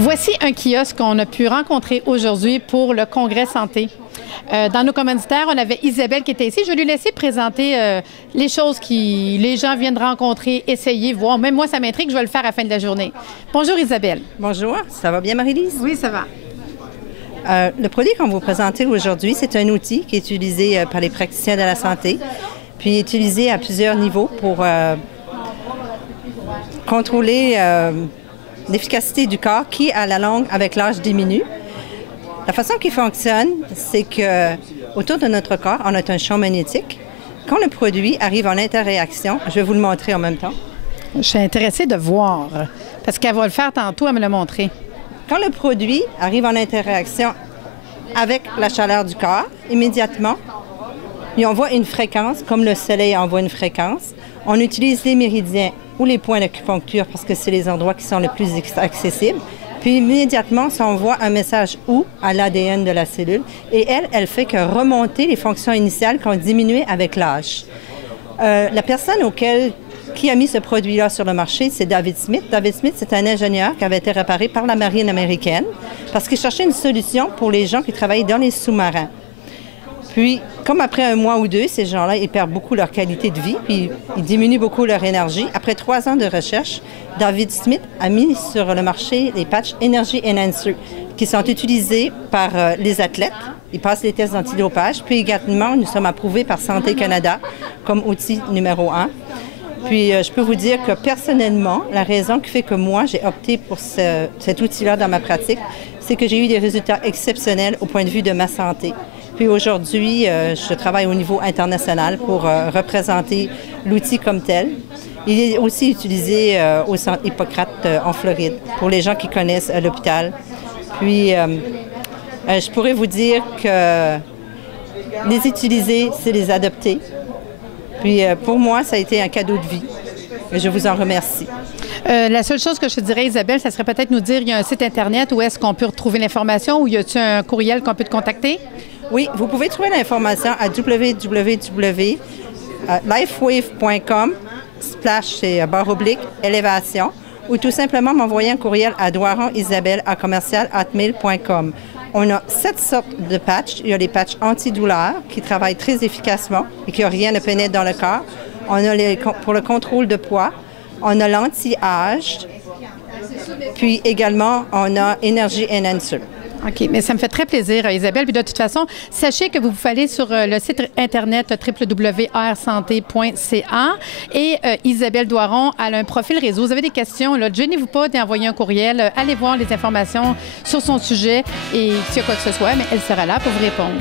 Voici un kiosque qu'on a pu rencontrer aujourd'hui pour le Congrès Santé. Dans nos commanditaires, on avait Isabelle qui était ici. Je vais lui laisser présenter les choses que les gens viennent rencontrer, essayer, voir. Même moi, ça m'intrigue, je vais le faire à la fin de la journée. Bonjour Isabelle. Bonjour, ça va bien Marie-Lise? Oui, ça va. Le produit qu'on va vous présenter aujourd'hui, c'est un outil qui est utilisé par les praticiens de la santé, puis utilisé à plusieurs niveaux pour contrôler l'efficacité du corps qui, à la longue, avec l'âge, diminue. La façon qu'il fonctionne, c'est que autour de notre corps, on a un champ magnétique. Quand le produit arrive en interréaction, je vais vous le montrer en même temps. Je suis intéressée de voir, parce qu'elle va le faire tantôt, elle me l'a montré. Quand le produit arrive en interaction avec la chaleur du corps, immédiatement, il envoie une fréquence, comme le soleil envoie une fréquence. On utilise les méridiens ou les points d'acupuncture parce que c'est les endroits qui sont les plus accessibles. Puis immédiatement, ça envoie un message ou à l'ADN de la cellule. Et elle fait que remonter les fonctions initiales qui ont diminué avec l'âge. La personne qui a mis ce produit-là sur le marché, c'est David Smith. David Smith, c'est un ingénieur qui avait été réparé par la marine américaine parce qu'il cherchait une solution pour les gens qui travaillent dans les sous-marins. Puis, comme après un mois ou deux, ces gens-là, ils perdent beaucoup leur qualité de vie, puis ils diminuent beaucoup leur énergie. Après 3 ans de recherche, David Smith a mis sur le marché les patchs Energy Enhancer qui sont utilisés par les athlètes. Ils passent les tests d'antidopage. Puis également, nous sommes approuvés par Santé Canada comme outil numéro 1. Puis, je peux vous dire que personnellement, la raison qui fait que moi, j'ai opté pour cet outil-là dans ma pratique, c'est que j'ai eu des résultats exceptionnels au point de vue de ma santé. Puis aujourd'hui, je travaille au niveau international pour représenter l'outil comme tel. Il est aussi utilisé au Centre Hippocrate en Floride, pour les gens qui connaissent l'hôpital. Puis, je pourrais vous dire que les utiliser, c'est les adopter. Puis pour moi, ça a été un cadeau de vie. Et je vous en remercie. La seule chose que je te dirais, Isabelle, ça serait peut-être nous dire, il y a un site Internet où est-ce qu'on peut retrouver l'information ou y a-t-il un courriel qu'on peut te contacter? Oui, vous pouvez trouver l'information à www.lifewave.com/élévation ou tout simplement m'envoyer un courriel à doironisabelle@commercial@hotmail.com. On a 7 sortes de patchs. Il y a les patchs antidouleurs qui travaillent très efficacement et qui n'ont rien ne pénètre dans le corps. On a pour le contrôle de poids. On a l'anti-âge. Puis également, on a Energy Enhancer. OK, mais ça me fait très plaisir, Isabelle. Puis de toute façon, sachez que vous allez sur le site Internet www.airsanté.ca et Isabelle Doiron, elle a un profil réseau. Vous avez des questions, là, gênez-vous pas d'envoyer un courriel. Allez voir les informations sur son sujet et s'il y a quoi que ce soit, mais elle sera là pour vous répondre.